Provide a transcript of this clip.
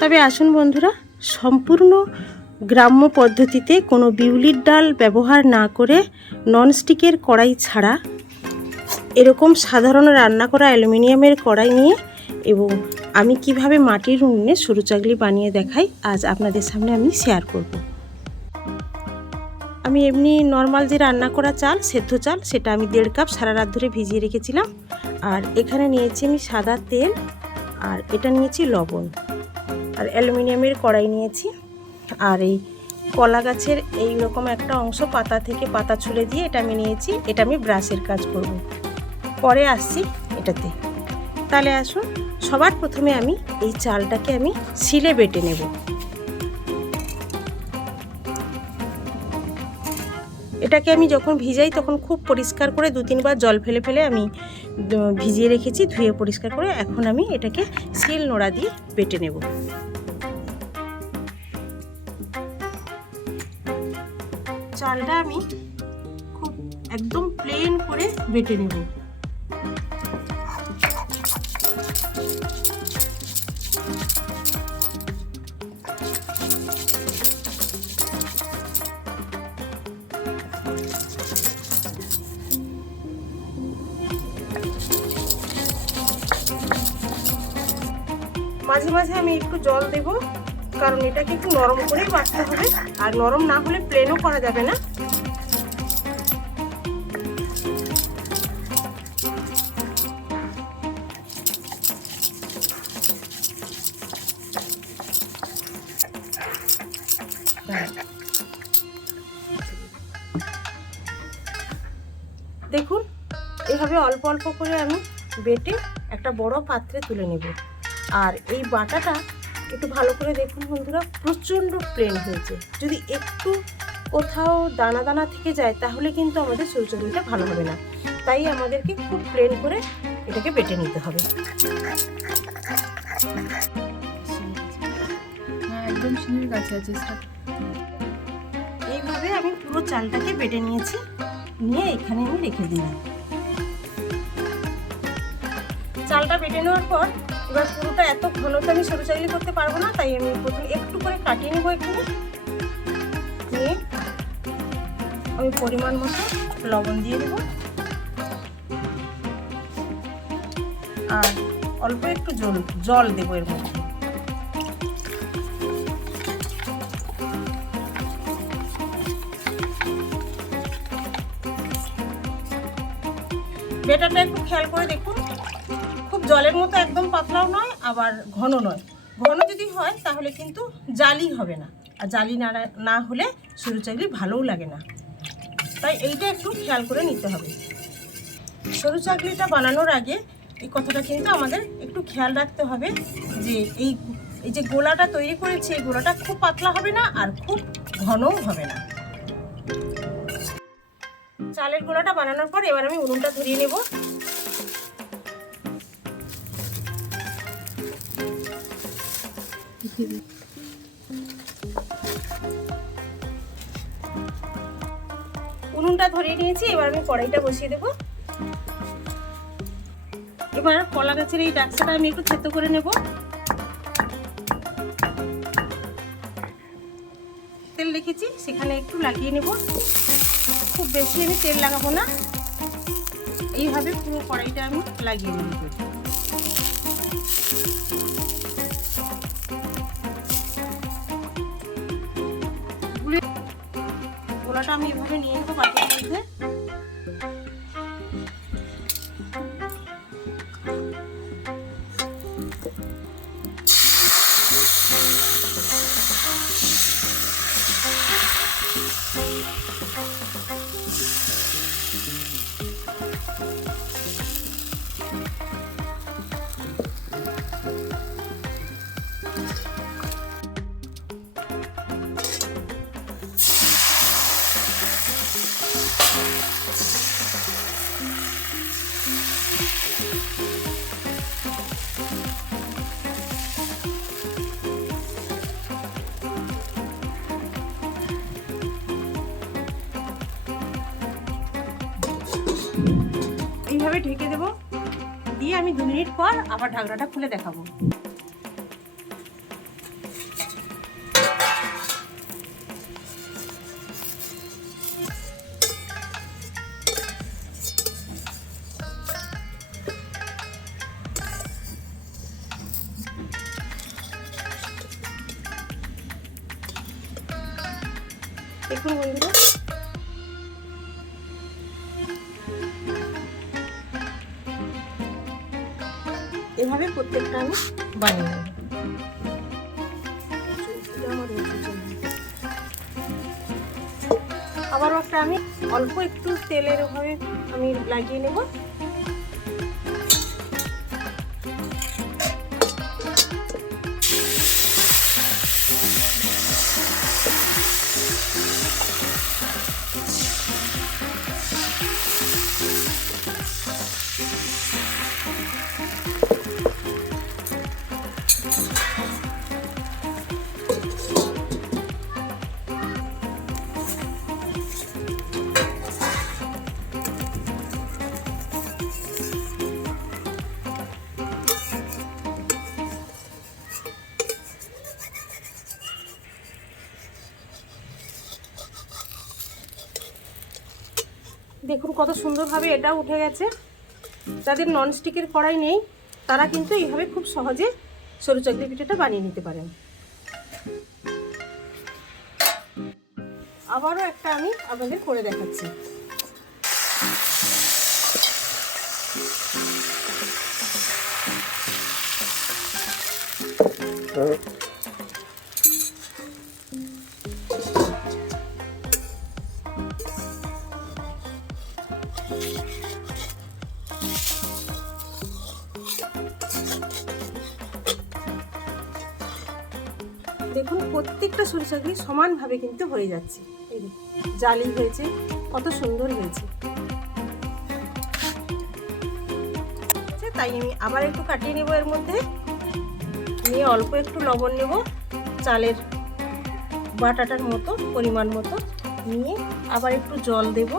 তবে আসুন বন্ধুরা, সম্পূর্ণ গ্রাম্য পদ্ধতিতে কোনো বিউলির ডাল ব্যবহার না করে ননস্টিকের কড়াই ছাড়া এরকম সাধারণ রান্না করা অ্যালুমিনিয়ামের কড়াই নিয়ে এবং আমি কিভাবে মাটির উনুনে সরু চাকলি বানিয়ে দেখাই আজ আপনাদের সামনে আমি শেয়ার করব। আমি এমনি নর্মাল যে রান্না করা চাল, সেদ্ধ চাল, সেটা আমি 1.5 কাপ সারা রাত ধরে ভিজিয়ে রেখেছিলাম। আর এখানে নিয়েছি আমি সাদা তেল, আর এটা নিয়েছি লবণ, আর অ্যালুমিনিয়ামের কড়াই নিয়েছি। আর এই কলা গাছের এই রকম একটা অংশ পাতা থেকে পাতা ছুলে দিয়ে এটা আমি নিয়েছি। এটা আমি ব্রাশের কাজ করব, পরে আসছি এটাতে। তাহলে আসুন, সবার প্রথমে আমি এই চালটাকে আমি শিলে বেটে নেব। এটাকে আমি যখন ভিজাই তখন খুব পরিষ্কার করে 2-3 বার জল ফেলে ফেলে আমি ভিজিয়ে রেখেছি, ধুয়ে পরিষ্কার করে। এখন আমি এটাকে শিল নোড়া দিয়ে বেটে নেব। চালটা আমি খুব একদম প্লেন করে বেটে নেব। মাঝে মাঝে আমি একটু জল দেব, কারণ এটাকে একটু নরম করেই বাটতে হবে, আর নরম না হলে প্লেনও করা যাবে না। দেখুন, এভাবে অল্প অল্প করে আমি বেটে একটা বড় পাত্রে তুলে নেব। আর এই বাটাটা একটু ভালো করে দেখুন বন্ধুরা, প্রচণ্ড প্লেন হয়েছে। যদি একটু কোথাও দানা দানা থেকে যায় তাহলে কিন্তু আমাদের সরু চাকলিটা ভালো হবে না। তাই আমাদেরকে খুব প্লেন করে এটাকে বেটে নিতে হবে। একদম শিলের কাছে আছে। এইভাবে আমি পুরো চালটাকে বেটে নিয়েছি, নিয়ে এখানে আমি রেখে দিলাম। চালটা বেটে নেওয়ার পর এবার পুরোটা এত ঘন তো আমি সরু চাকলি করতে পারবো না, তাই আমি প্রথমে একটু করে কাটিয়ে নেবো। এখানে নিয়ে আমি পরিমাণ মতো লবণ দিয়ে দেবো, আর অল্প একটু জল দেবো এর মধ্যে। বেটারটা একটু খেয়াল করে দেখুন, খুব জলের মতো একদম পাতলাও নয়, আবার ঘন নয়। ঘন যদি হয় তাহলে কিন্তু জালি হবে না, আর জালি না হলে সরু চাকলি ভালোও লাগে না। তাই এইটা একটু খেয়াল করে নিতে হবে। সরু চাকলিটা বানানোর আগে এই কথাটা কিন্তু আমাদের একটু খেয়াল রাখতে হবে যে এই যে গোলাটা তৈরি করেছি, এই গোলাটা খুব পাতলা হবে না, আর খুব ঘনও হবে না। চালের গোলাটা বানানোর পর এবার আমি উনুনটা ধরিয়ে নেব। উনুনটা ধরিয়ে নিয়েছি, এবার আমি কড়াইটা বসিয়ে দেব। এবার কলা গাছের এই ডাকসাটা আমি একটু থেতো করে নেব। তেল রেখেছি, সেখানে একটু লাগিয়ে নেব। খুব বেশি আমি তেল লাগাবো না, এইভাবে পুরো কড়াইটা আমি লাগিয়ে নেব। গোলাটা আমি এভাবে নিয়ে নেবো বাটির মধ্যে। এইভাবে ঢেকে দেব, দিয়ে আমি 2 মিনিট পর আবার ঢাকনাটা খুলে দেখাবো। দেখুন বন্ধুরা, এভাবে প্রত্যেকটা আমি বানিয়ে নেব। আবারও একটা আমি অল্প একটু তেলের ওভাবে আমি লাগিয়ে নেব। দেখুন কত সুন্দরভাবে এটা উঠে গেছে। যাদের ননস্টিকের কড়াই নেই তারা কিন্তু এইভাবে খুব সহজে সরু চাকলি পিঠাটা বানিয়ে নিতে পারেন। আবারও একটা আমি আপনাদের করে দেখাচ্ছি। দেখুন প্রত্যেকটা সরু চাকলি সমানভাবে কিন্তু হয়ে যাচ্ছে। এই জালি হয়েছে, কত সুন্দর হয়েছে। তাই আমি আবার একটু কাটিয়ে নেব, এর মধ্যে নিয়ে অল্প একটু লবণ নেব, চালের বাটাটার মতো পরিমাণ মতো নিয়ে আবার একটু জল দেব।